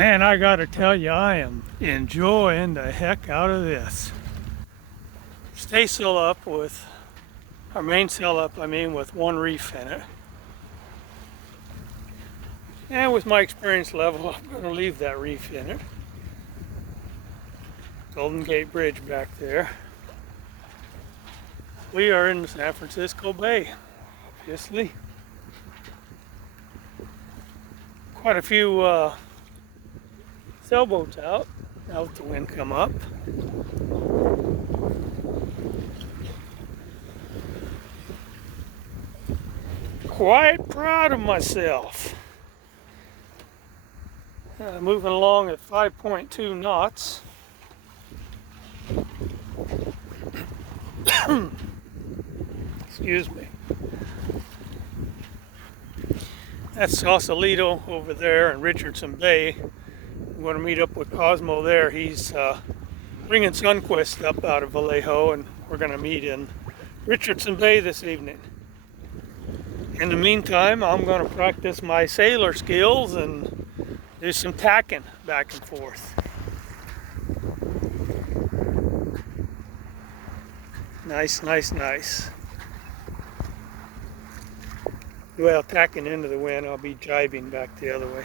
Man, I gotta tell you, I am enjoying the heck out of this. Staysail up with, our mainsail up, with one reef in it. And with my experience level, I'm gonna leave that reef in it. Golden Gate Bridge back there. We are in San Francisco Bay, obviously. Quite a few sailboats out. Now let the wind come up. Quite proud of myself. Moving along at 5.2 knots. Excuse me. That's Sausalito over there in Richardson Bay. I'm going to meet up with Cosmo there. He's bringing Sunquist up out of Vallejo, and we're going to meet in Richardson Bay this evening. In the meantime, I'm going to practice my sailor skills and do some tacking back and forth. Nice, nice, nice. Well, tacking into the wind, I'll be jibing back the other way.